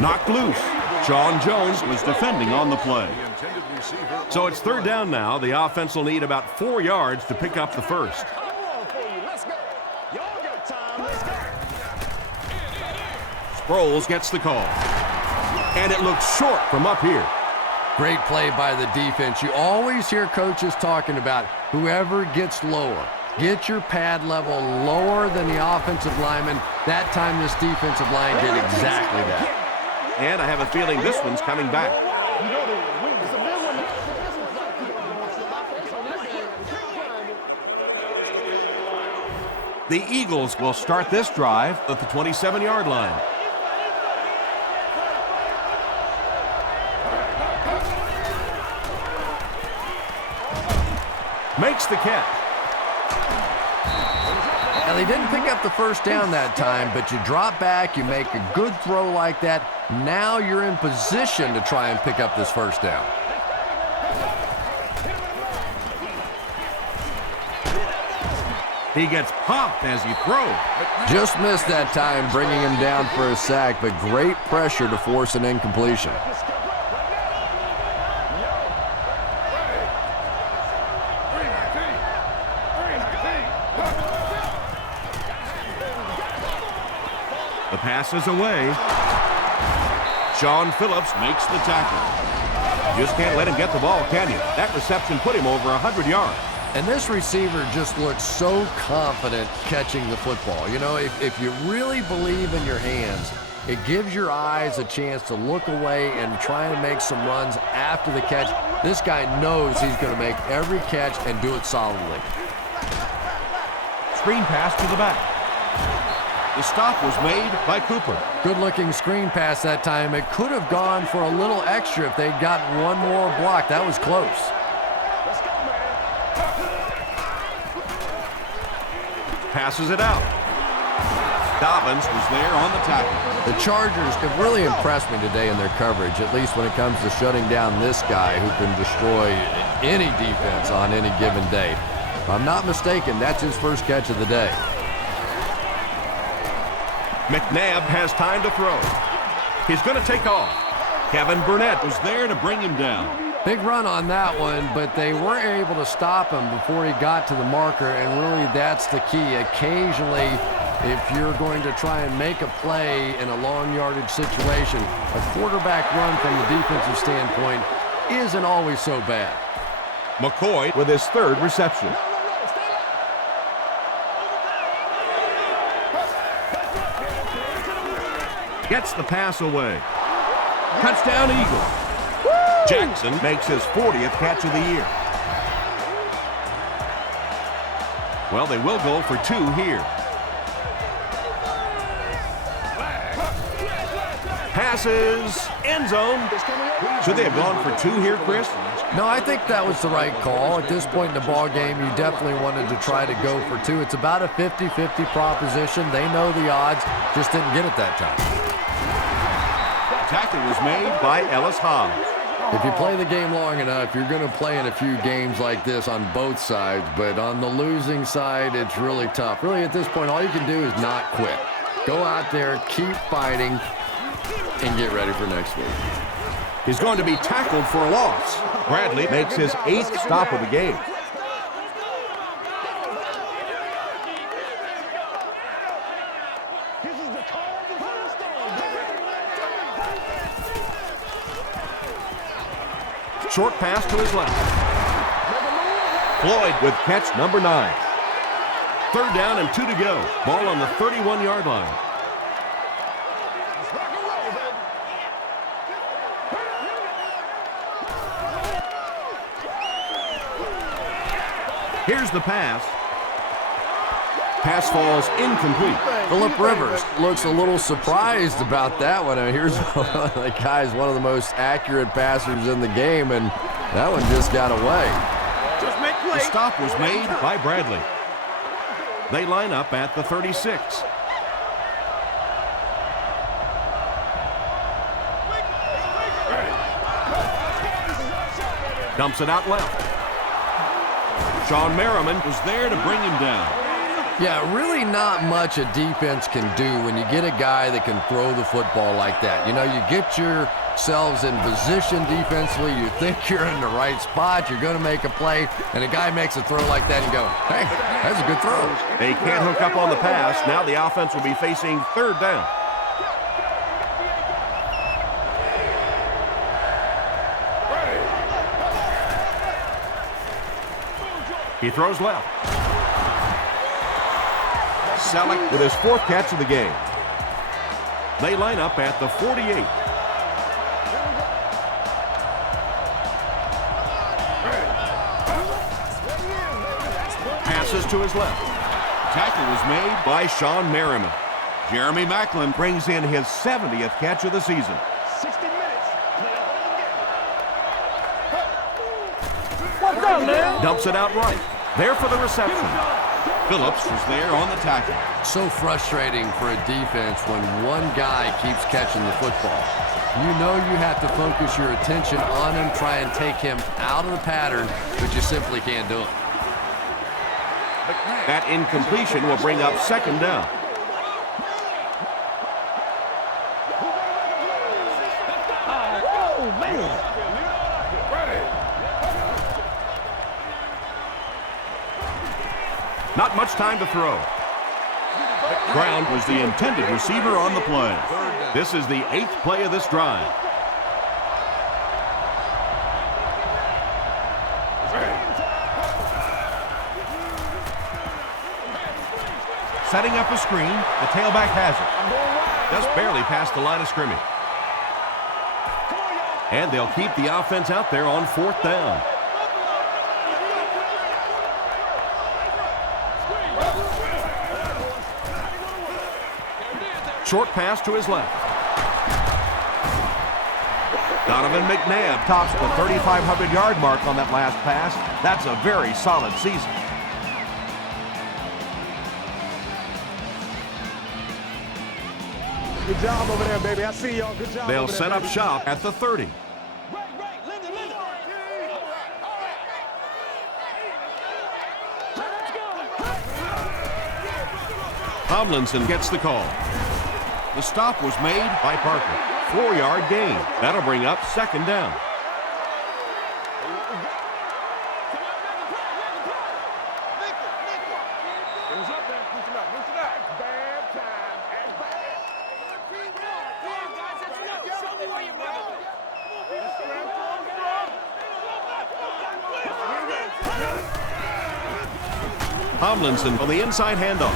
Knocked loose. Sean Jones was defending on the play. So it's third down now. The offense will need about 4 yards to pick up the first. Sproles gets the call. And it looks short from up here. Great play by the defense. You always hear coaches talking about whoever gets lower. Get your pad level lower than the offensive lineman. That time this defensive line did exactly that. And I have a feeling this one's coming back. The Eagles will start this drive at the 27-yard line. Makes the catch. Now, they didn't pick up the first down that time, but you drop back, you make a good throw like that. Now you're in position to try and pick up this first down. He gets popped as he throws. Just missed that time, bringing him down for a sack, but great pressure to force an incompletion. The pass is away. Sean Phillips makes the tackle. You just can't let him get the ball, can you? That reception put him over 100 yards. And this receiver just looks so confident catching the football. You know, if you really believe in your hands, It gives your eyes a chance to look away and try and make some runs after the catch. This guy knows he's going to make every catch and do it solidly. Screen pass to the back. The stop was made by Cooper. Good-looking screen pass that time. It could have gone for a little extra if they'd gotten one more block. That was close. Passes it out. Dobbins was there on the tackle. The Chargers have really impressed me today in their coverage, at least when it comes to shutting down this guy who can destroy any defense on any given day. If I'm not mistaken, that's his first catch of the day. McNabb has time to throw. He's going to take off. Kevin Burnett was there to bring him down. Big run on that one, but they weren't able to stop him before he got to the marker, and really that's the key. Occasionally, if you're going to try and make a play in a long yardage situation, a quarterback run from the defensive standpoint isn't always so bad. McCoy with his third reception. Gets the pass away. Touchdown, Eagles. Jackson makes his 40th catch of the year. Well, they will go for 2 here. Passes, end zone. Should they have gone for 2 here, Chris? No, I think that was the right call. At this point in the ball game, you definitely wanted to try to go for 2. It's about a 50-50 proposition. They know the odds, just didn't get it that time. Tackle was made by Ellis Hobbs. If you play the game long enough, you're going to play in a few games like this on both sides, but on the losing side, it's really tough. Really, at this point, all you can do is not quit. Go out there, keep fighting, and get ready for next week. He's going to be tackled for a loss. Bradley makes his 8th stop of the game. Short pass to his left. Floyd with catch number 9. 3rd down and 2 to go. Ball on the 31-yard line. Here's the pass. Pass falls incomplete. Phillip Rivers looks a little surprised about that one. I mean, here's one of the guys, one of the most accurate passers in the game, and that one just got away. The stop was made by Bradley. They line up at the 36. Dumps it out left. Sean Merriman was there to bring him down. Yeah, really not much a defense can do when you get a guy that can throw the football like that. You know, you get yourselves in position defensively, you think you're in the right spot, you're going to make a play, and a guy makes a throw like that and you go, hey, that's a good throw. They can't hook up on the pass. Now the offense will be facing 3rd down. He throws left. Selleck with his 4th catch of the game. They line up at the 48. Passes to his left. Tackle was made by Sean Merriman. Jeremy Maclin brings in his 70th catch of the season. 60 minutes. What's up, man? Dumps it out right. There for the reception. Phillips was there on the tackle. So frustrating for a defense when one guy keeps catching the football. You know you have to focus your attention on him, try and take him out of the pattern, but you simply can't do it. That incompletion will bring up 2nd down. Oh, man. Not much time to throw. Brown was the intended receiver on the play. This is the 8th play of this drive. Setting up a screen, the tailback has it. just barely past the line of scrimmage. And they'll keep the offense out there on 4th down. Short pass to his left. Donovan McNabb tops the 3,500-yard mark on that last pass. That's a very solid season. Good job over there, baby. I see y'all. Good job. They'll set up shop at the 30. Tomlinson gets the call. The stop was made by Parker. 4-yard gain. That'll bring up 2nd down. Tomlinson on the inside handoff.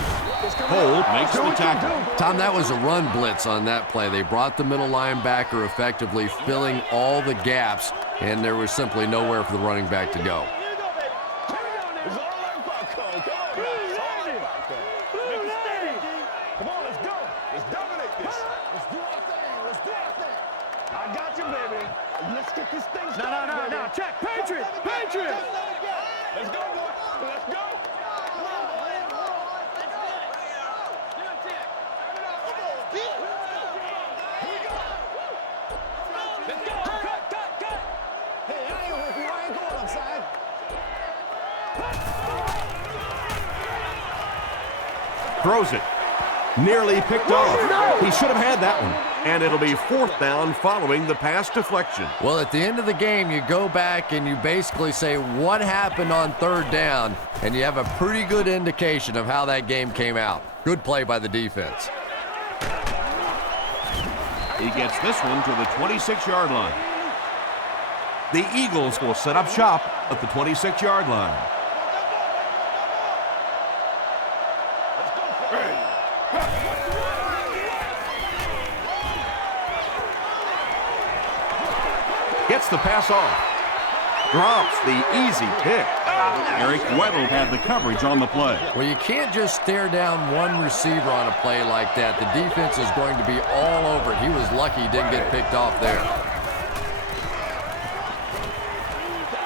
Cole makes the tackle. Tom, that was a run blitz on that play. They brought the middle linebacker effectively filling all the gaps, and there was simply nowhere for the running back to go. Come on, let's go. Let's dominate this. Let's do our thing. Let's do our thing. I got you, baby. Let's get this thing started. No. Check. Patriots. Patriots. Let's go, boy. Let's go. Throws it. Nearly picked off. He should have had that one. And it'll be 4th down following the pass deflection. Well, at the end of the game, you go back and you basically say what happened on 3rd down, and you have a pretty good indication of how that game came out. Good play by the defense. He gets this one to the 26-yard line. The Eagles will set up shop at the 26-yard line. Gets the pass off. Drops the easy pick. Eric Weddle had the coverage on the play. Well, you can't just stare down one receiver on a play like that. The defense is going to be all over it. He was lucky he didn't get picked off there.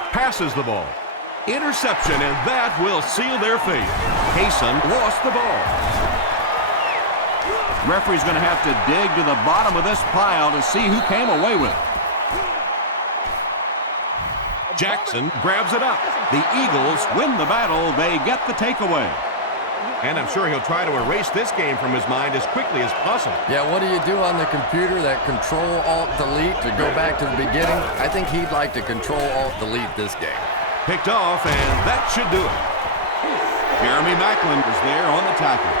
Passes the ball. Interception, and that will seal their fate. Kaysen lost the ball. Referee's going to have to dig to the bottom of this pile to see who came away with it. Jackson grabs it up. The Eagles win the battle. They get the takeaway. And I'm sure he'll try to erase this game from his mind as quickly as possible. Yeah, what do you do on the computer? That Control-Alt-Delete to go back to the beginning? I think he'd like to Control-Alt-Delete this game. Picked off, and that should do it. Jeremy Maclin was there on the tackle.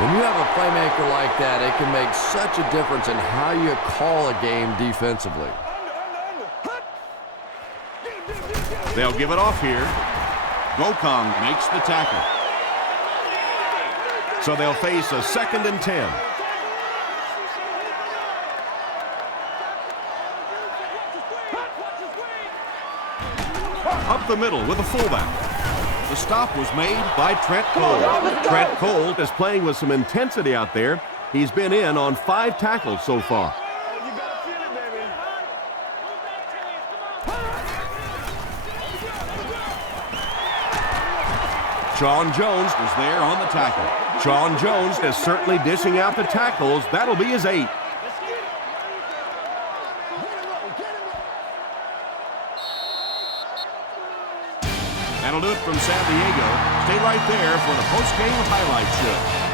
When you have a playmaker like that, it can make such a difference in how you call a game defensively. They'll give it off here. Gokong makes the tackle. So they'll face a 2nd and 10. Up the middle with a fullback. The stop was made by Trent Cole. Trent Cole is playing with some intensity out there. He's been in on 5 tackles so far. Sean Jones was there on the tackle. Sean Jones is certainly dishing out the tackles. That'll be his 8th. That'll do it from San Diego. Stay right there for the post-game highlight show.